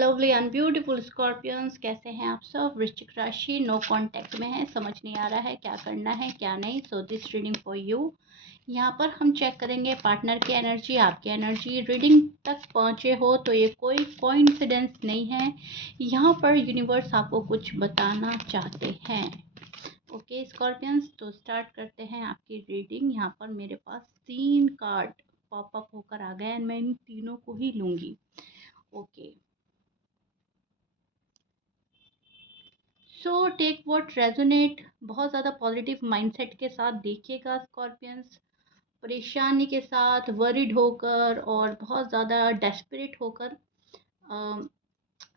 Lovely and beautiful Scorpions, कैसे हैं आप सब। वृश्चिक राशि नो कांटेक्ट में है, समझ नहीं आ रहा है क्या करना है क्या नहीं। So this reading for you. यहाँ पर हम चेक करेंगे पार्टनर की एनर्जी, आपकी एनर्जी। रीडिंग तक पहुँचे हो तो ये कोई कोइंसिडेंस नहीं है, यहाँ पर यूनिवर्स आपको कुछ बताना चाहते हैं। ओके स्कॉर्पियंस, तो स्टार्ट करते हैं आपकी रीडिंग। यहाँ पर मेरे पास 3 कार्ड पॉपअप होकर आ गए, मैं इन तीनों को ही लूँगी। Okay, so take what resonate. बहुत ज़्यादा पॉजिटिव माइंडसेट के साथ देखिएगा स्कॉर्पियंस। परेशानी के साथ, वरिड होकर और बहुत ज़्यादा डेस्परेट होकर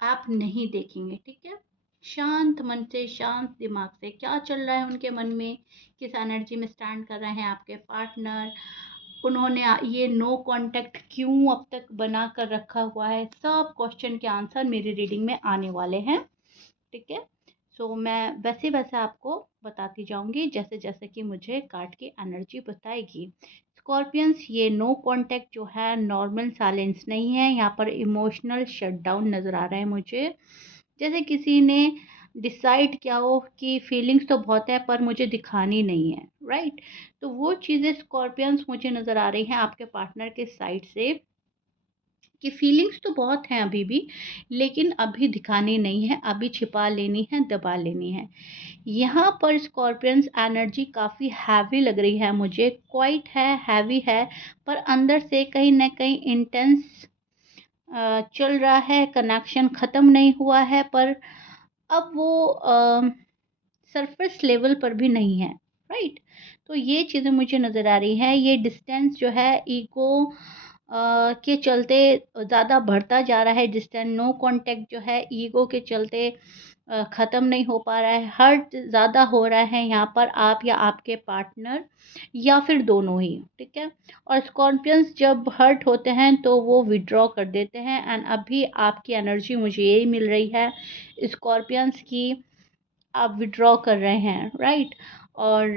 आप नहीं देखेंगे, ठीक है। शांत मन से, शांत दिमाग से, क्या चल रहा है उनके मन में, किस एनर्जी में स्टैंड कर रहे हैं आपके पार्टनर, उन्होंने ये नो कांटेक्ट क्यों अब तक बना कर रखा हुआ है, सब क्वेश्चन के आंसर मेरी रीडिंग में आने वाले हैं, ठीक है। सो मैं वैसे वैसे आपको बताती जाऊंगी जैसे जैसे कि मुझे कार्ड की एनर्जी बताएगी। स्कॉर्पियंस, ये नो कांटेक्ट जो है नॉर्मल साइलेंस नहीं है, यहाँ पर इमोशनल शटडाउन नज़र आ रहा है मुझे। जैसे किसी ने डिसाइड किया हो कि फीलिंग्स तो बहुत है पर मुझे दिखानी नहीं है, राइट। तो वो चीज़ें स्कॉर्पियंस मुझे नज़र आ रही हैं आपके पार्टनर के साइड से कि फीलिंग्स तो बहुत हैं अभी भी, लेकिन अभी दिखानी नहीं है, अभी छिपा लेनी है, दबा लेनी है। यहाँ पर स्कॉर्पियंस एनर्जी काफ़ी हैवी लग रही है मुझे, क्वाइट है, हैवी है, पर अंदर से कहीं ना कहीं इंटेंस चल रहा है। कनेक्शन ख़त्म नहीं हुआ है, पर अब वो सरफेस लेवल पर भी नहीं है, राइट। तो ये चीज़ें मुझे नज़र आ रही हैं। ये डिस्टेंस जो है ईगो के चलते ज़्यादा बढ़ता जा रहा है। डिस्टेंस, नो कांटेक्ट जो है ईगो के चलते ख़त्म नहीं हो पा रहा है। हर्ट ज़्यादा हो रहा है यहाँ पर, आप या आपके पार्टनर या फिर दोनों ही, ठीक है। और स्कॉर्पियंस जब हर्ट होते हैं तो वो विड्रॉ कर देते हैं, एंड अभी आपकी एनर्जी मुझे यही मिल रही है स्कॉर्पियंस की, आप विड्रॉ कर रहे हैं, राइट। और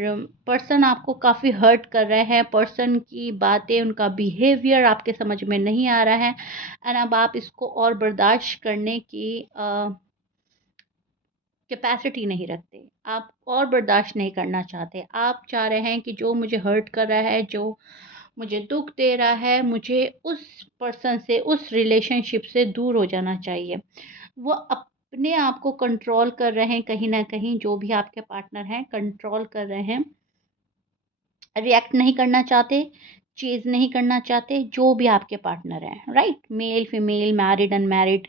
पर्सन आपको काफ़ी हर्ट कर रहे हैं, पर्सन की बातें, उनका बिहेवियर आपके समझ में नहीं आ रहा है, एंड अब आप इसको और बर्दाश्त करने की कैपेसिटी नहीं रखते, आप और बर्दाश्त नहीं करना चाहते। आप चाह रहे हैं कि जो मुझे हर्ट कर रहा है, जो मुझे दुख दे रहा है, मुझे उस पर्सन से, उस रिलेशनशिप से दूर हो जाना चाहिए। वो अपने आप को कंट्रोल कर रहे हैं कहीं ना कहीं, जो भी आपके पार्टनर हैं कंट्रोल कर रहे हैं, रिएक्ट नहीं करना चाहते, चेज नहीं करना चाहते, जो भी आपके पार्टनर हैं, right. Male female, married unmarried,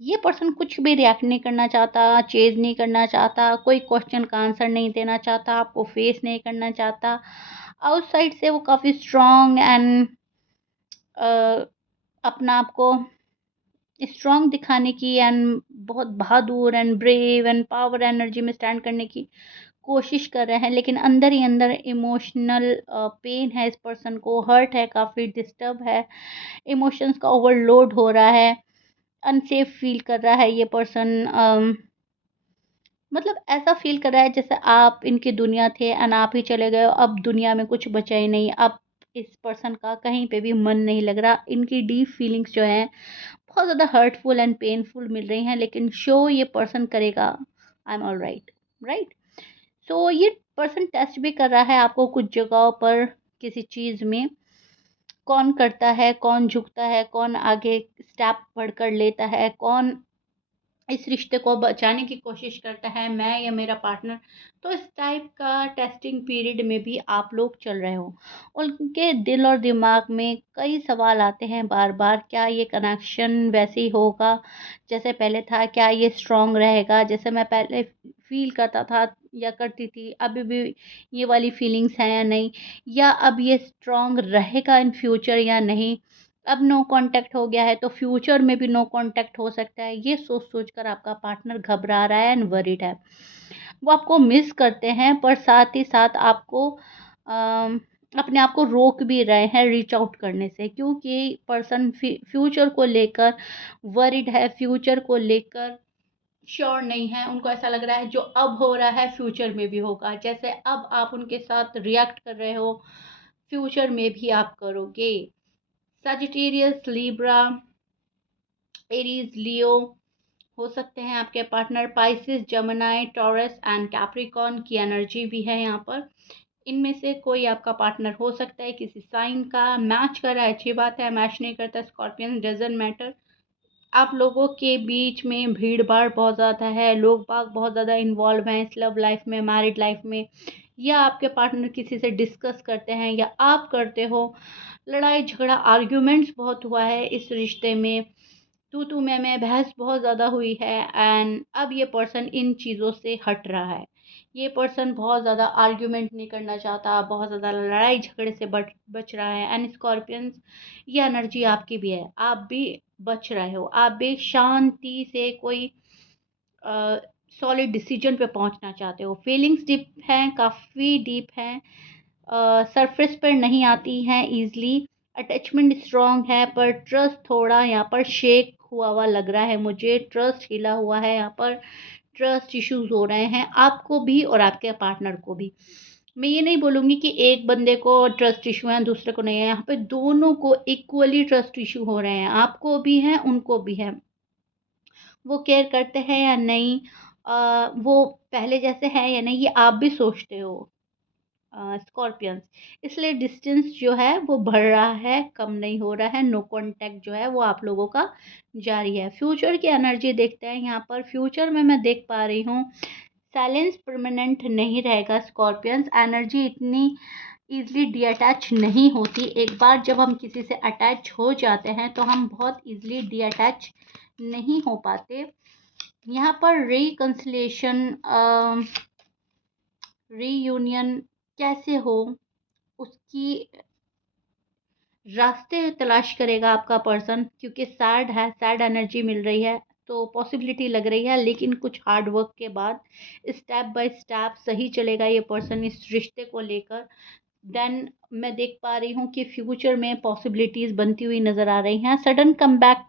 ये पर्सन कुछ भी रिएक्ट नहीं करना चाहता, चेज नहीं करना चाहता, कोई क्वेश्चन का आंसर नहीं देना चाहता, आपको फेस नहीं करना चाहता। आउटसाइड से वो काफ़ी स्ट्रॉन्ग एंड अपना आपको स्ट्रॉन्ग दिखाने की एंड बहुत बहादुर and brave and power energy में स्टैंड करने की कोशिश कर रहे हैं, लेकिन अंदर ही अंदर इमोशनल पेन है, इस पर्सन को हर्ट है, काफ़ी डिस्टर्ब है, इमोशंस का ओवरलोड हो रहा है, अनसेफ फील कर रहा है ये पर्सन। मतलब ऐसा फील कर रहा है जैसे आप इनकी दुनिया थे एंड आप ही चले गए, अब दुनिया में कुछ बचा ही नहीं। अब इस पर्सन का कहीं पे भी मन नहीं लग रहा। इनकी डीप फीलिंग्स जो हैं बहुत ज़्यादा हर्टफुल एंड पेनफुल मिल रही हैं, लेकिन शो ये पर्सन करेगा I am all right, right. So ये पर्सन टेस्ट भी कर रहा है आपको कुछ जगहों पर, किसी चीज़ में। कौन करता है, कौन झुकता है, कौन आगे स्टेप बढ़कर लेता है, कौन इस रिश्ते को बचाने की कोशिश करता है, मैं या मेरा पार्टनर। तो इस टाइप का टेस्टिंग पीरियड में भी आप लोग चल रहे हो। उनके दिल और दिमाग में कई सवाल आते हैं बार बार, क्या ये कनेक्शन वैसे ही होगा जैसे पहले था, क्या ये स्ट्रॉन्ग रहेगा जैसे मैं पहले फील करता था या करती थी, अभी भी ये वाली फीलिंग्स हैं या नहीं, या अब ये स्ट्रॉन्ग रहेगा इन फ्यूचर या नहीं। अब नो कांटेक्ट हो गया है तो फ्यूचर में भी नो कांटेक्ट हो सकता है, ये सोच सोच कर आपका पार्टनर घबरा रहा है एंड वरीड है। वो आपको मिस करते हैं, पर साथ ही साथ आपको अपने आप को रोक भी रहे हैं रीच आउट करने से, क्योंकि पर्सन फ्यूचर को लेकर वरीड है, फ्यूचर को लेकर श्योर नहीं है। उनको ऐसा लग रहा है जो अब हो रहा है फ्यूचर में भी होगा, जैसे अब आप उनके साथ रिएक्ट कर रहे हो फ्यूचर में भी आप करोगे। सजिटेरियस, लिब्रा, एरीज, लियो हो सकते हैं आपके partner. Pisces, जमनाई, taurus and Capricorn की एनर्जी भी है यहाँ पर। इनमें से कोई आपका पार्टनर हो सकता है किसी साइन का। मैच कर रहा है अच्छी बात है, मैच नहीं करता स्कॉर्पियन डजंट मैटर। आप लोगों के बीच में भीड़ भाड़ बहुत ज़्यादा है, लोग बाग बहुत ज़्यादा इन्वॉल्व हैं इस लव लाइफ में, मैरिड लाइफ में, या आपके पार्टनर किसी से डिस्कस करते हैं या आप करते हो। लड़ाई झगड़ा आर्ग्यूमेंट्स बहुत हुआ है इस रिश्ते में, तू मैं बहस बहुत ज़्यादा हुई है। एंड अब ये पर्सन इन चीज़ों से हट रहा है। ये पर्सन बहुत ज़्यादा आर्ग्यूमेंट नहीं करना चाहता, बहुत ज़्यादा लड़ाई झगड़े से बच रहा है। एंड स्कॉर्पियंस, ये एनर्जी आपकी भी है, आप भी बच रहे हो, आप भी शांति से कोई सॉलिड डिसीजन पे पहुंचना चाहते हो। फीलिंग्स डीप हैं, काफ़ी डीप हैं, सरफेस पर नहीं आती हैं ईजली। अटैचमेंट स्ट्रॉन्ग है पर ट्रस्ट थोड़ा यहाँ पर शेक हुआ लग रहा है मुझे, ट्रस्ट हिला हुआ है यहाँ पर। ट्रस्ट इश्यूज हो रहे हैं आपको भी और आपके पार्टनर को भी। मैं ये नहीं बोलूँगी कि एक बंदे को ट्रस्ट इशू है दूसरे को नहीं है, यहाँ पे दोनों को इक्वली ट्रस्ट इशू हो रहे हैं, आपको भी हैं उनको भी है। वो केयर करते हैं या नहीं, वो पहले जैसे है या नहीं, ये आप भी सोचते हो स्कॉर्पियंस। इसलिए डिस्टेंस जो है वो बढ़ रहा है, कम नहीं हो रहा है। नो कांटेक्ट जो है वो आप लोगों का जारी है। फ्यूचर की एनर्जी देखते हैं यहाँ पर। फ्यूचर में मैं देख पा रही हूँ साइलेंस परमानेंट नहीं रहेगा। स्कॉर्पियंस एनर्जी इतनी ईज़िली डीअटैच नहीं होती। एक बार जब हम किसी से अटैच हो जाते हैं तो हम बहुत ईज़िली डीअटैच नहीं हो पाते। यहाँ पर रिकन्सिलेशन, रीयूनियन कैसे हो उसकी रास्ते तलाश करेगा आपका पर्सन, क्योंकि सैड है, सैड एनर्जी मिल रही है, तो पॉसिबिलिटी लग रही है। लेकिन कुछ हार्ड वर्क के बाद स्टेप बाय स्टेप सही चलेगा ये पर्सन इस रिश्ते को लेकर। देन मैं देख पा रही हूँ कि फ्यूचर में पॉसिबिलिटीज़ बनती हुई नज़र आ रही हैं। सडन कमबैक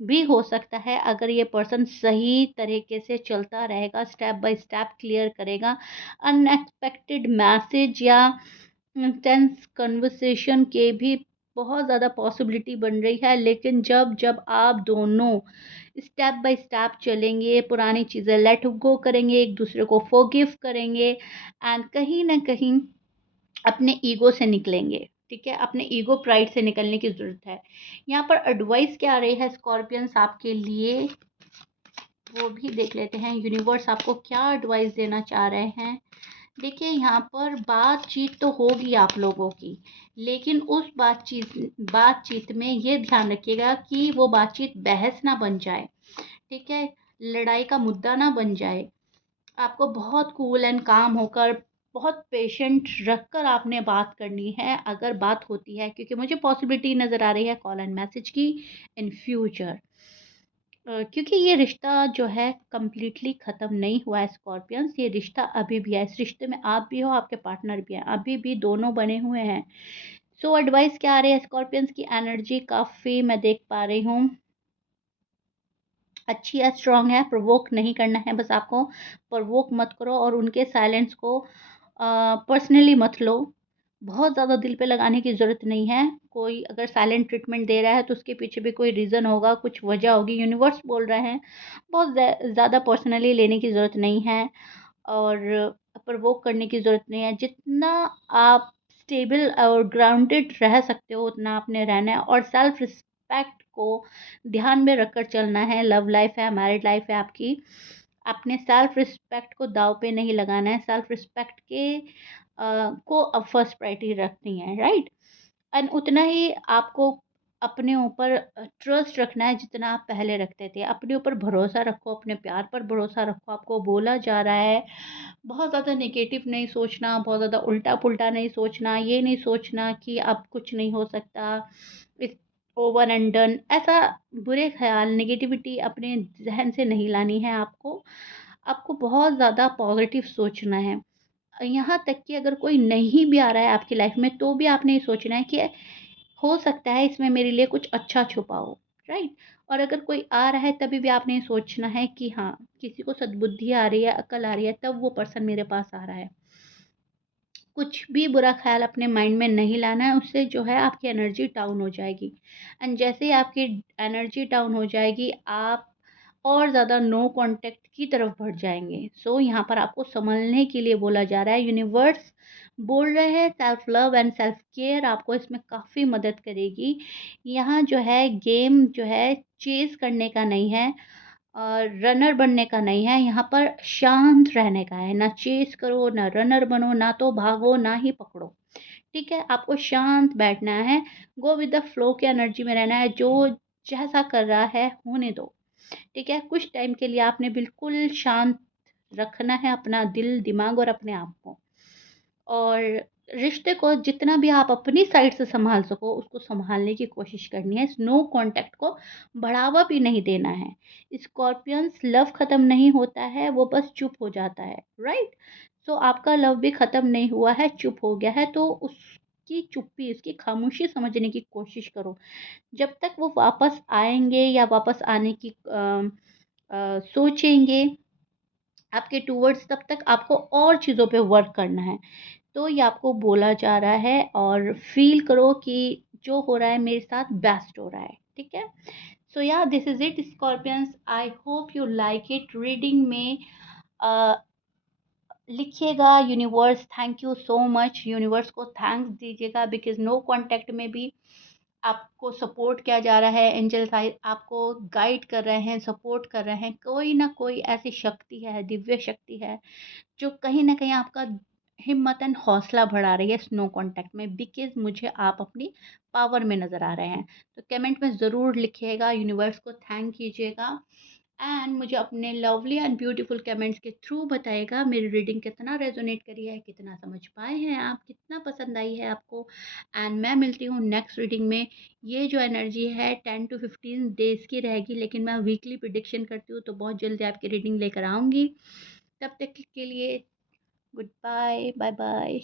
भी हो सकता है अगर ये पर्सन सही तरीके से चलता रहेगा, स्टेप बाय स्टेप क्लियर करेगा। अनएक्सपेक्टेड मैसेज या इंटेंस कन्वर्सेशन के भी बहुत ज़्यादा पॉसिबिलिटी बन रही है। लेकिन जब जब आप दोनों स्टेप बाय स्टेप चलेंगे, पुरानी चीज़ें लेट गो करेंगे, एक दूसरे को फॉरगिव करेंगे, एंड कहीं ना कहीं अपने ईगो से निकलेंगे। ठीक है, अपने ईगो प्राइड से निकलने की ज़रूरत है। यहाँ पर एडवाइस क्या आ रही है स्कॉर्पियंस आपके लिए, वो भी देख लेते हैं। यूनिवर्स आपको क्या एडवाइस देना चाह रहे हैं। देखिए, यहाँ पर बातचीत तो होगी आप लोगों की, लेकिन उस बातचीत में ये ध्यान रखिएगा कि वो बातचीत बहस ना बन जाए। ठीक है, लड़ाई का मुद्दा ना बन जाए। आपको बहुत कूल एंड काम होकर, बहुत पेशेंट रखकर आपने बात करनी है अगर बात होती है, क्योंकि मुझे पॉसिबिलिटी नज़र आ रही है कॉल एंड मैसेज की इन फ्यूचर। क्योंकि ये रिश्ता जो है कंप्लीटली ख़त्म नहीं हुआ है स्कॉर्पियंस, ये रिश्ता अभी भी है। इस रिश्ते में आप भी हो, आपके पार्टनर भी हैं, अभी भी दोनों बने हुए हैं। सो एडवाइस क्या आ रही है स्कॉर्पियंस की एनर्जी, काफ़ी मैं देख पा रही हूँ अच्छी है, स्ट्रांग है। प्रवोक नहीं करना है बस आपको, प्रवोक मत करो और उनके साइलेंस को पर्सनली मत लो। बहुत ज़्यादा दिल पे लगाने की ज़रूरत नहीं है। कोई अगर साइलेंट ट्रीटमेंट दे रहा है तो उसके पीछे भी कोई रीज़न होगा, कुछ वजह होगी, यूनिवर्स बोल रहे हैं। बहुत ज़्यादा पर्सनली लेने की ज़रूरत नहीं है और प्रवोक करने की ज़रूरत नहीं है। जितना आप स्टेबल और ग्राउंडेड रह सकते हो उतना आपने रहना है, और सेल्फ रिस्पेक्ट को ध्यान में रखकर चलना है। लव लाइफ है, मैरिड लाइफ है आपकी, अपने सेल्फ रिस्पेक्ट को दाव पे नहीं लगाना है। सेल्फ रिस्पेक्ट को अब फर्स्ट प्रायोरिटी रखनी है, राइट। एंड उतना ही आपको अपने ऊपर ट्रस्ट रखना है जितना आप पहले रखते थे। अपने ऊपर भरोसा रखो, अपने प्यार पर भरोसा रखो। आपको बोला जा रहा है, बहुत ज़्यादा नेगेटिव नहीं सोचना, बहुत ज़्यादा उल्टा पुल्टा नहीं सोचना, ये नहीं सोचना कि अब कुछ नहीं हो सकता, इस ओवर एंड डन, ऐसा बुरे ख्याल नेगेटिविटी अपने जहन से नहीं लानी है आपको। आपको बहुत ज़्यादा पॉजिटिव सोचना है। यहाँ तक कि अगर कोई नहीं भी आ रहा है आपकी लाइफ में तो भी आपने ये सोचना है कि हो सकता है इसमें मेरे लिए कुछ अच्छा छुपा हो, राइट। और अगर कोई आ रहा है तभी भी आपने ये सोचना है कि हाँ, किसी को सद्बुद्धि आ रही है, अकल आ रही है, तब वो पर्सन मेरे पास आ रहा है। कुछ भी बुरा ख़्याल अपने माइंड में नहीं लाना है, उससे जो है आपकी एनर्जी डाउन हो जाएगी। एंड जैसे ही आपकी एनर्जी डाउन हो जाएगी, आप और ज़्यादा नो कॉन्टैक्ट की तरफ बढ़ जाएँगे। सो यहाँ पर आपको सँभलने के लिए बोला जा रहा है, यूनिवर्स बोल रहे हैं self love and self care आपको इसमें काफ़ी मदद करेगी। यहाँ जो है गेम जो है चेज़ करने का नहीं है, रनर बनने का नहीं है, यहाँ पर शांत रहने का है। ना चेज़ करो, ना रनर बनो, ना तो भागो, ना ही पकड़ो। ठीक है? आपको शांत बैठना है, गो विद द फ्लो की एनर्जी में रहना है, जो जैसा कर रहा है होने दो। ठीक है? कुछ टाइम के लिए आपने बिल्कुल शांत रखना है अपना दिल, दिमाग और अपने आप को। और रिश्ते को जितना भी आप अपनी साइड से सँभाल सको, उसको सँभालने की कोशिश करनी है। नो कॉन्टैक्ट को बढ़ावा भी नहीं देना है। स्कॉर्पियंस लव ख़त्म नहीं होता है, वो बस चुप हो जाता है, राइट? सो आपका लव भी ख़त्म नहीं हुआ है, चुप हो गया है, तो उसकी चुप्पी, उसकी खामोशी समझने की कोशिश करो। जब तक वो वापस आएँगे या वापस आने की सोचेंगे आपके टुवर्ड्स, तब तक आपको और चीज़ों पे वर्क करना है। तो ये आपको बोला जा रहा है और फ़ील करो कि जो हो रहा है मेरे साथ बेस्ट हो रहा है, ठीक है? सो या this is it scorpions, I hope you like it. Reading में अ, लिखिएगा universe thank you so much, universe को थैंक्स दीजिएगा बिकॉज़ नो कॉन्टैक्ट में भी आपको सपोर्ट किया जा रहा है, एंजल साइड आपको गाइड कर रहे हैं, सपोर्ट कर रहे हैं। कोई ना कोई ऐसी शक्ति है, दिव्य शक्ति है, जो कहीं न कहीं आपका हिम्मत एंड हौसला बढ़ा रही है स्नो कॉन्टैक्ट में, बिकॉज़ मुझे आप अपनी पावर में नज़र आ रहे हैं। तो कमेंट में ज़रूर लिखिएगा, यूनिवर्स को थैंक कीजिएगा एंड मुझे अपने लवली एंड ब्यूटीफुल कमेंट्स के थ्रू बताइएगा मेरी रीडिंग कितना रेज़ोनेट करी है, कितना समझ पाए हैं आप, कितना पसंद आई है आपको। एंड मैं मिलती हूँ नेक्स्ट रीडिंग में। ये जो एनर्जी है 10 टू 15 डेज़ की रहेगी, लेकिन मैं वीकली प्रेडिक्शन करती हूँ, तो बहुत जल्दी आपकी रीडिंग लेकर आऊँगी। तब तक के लिए गुड बाय, बाय बाय।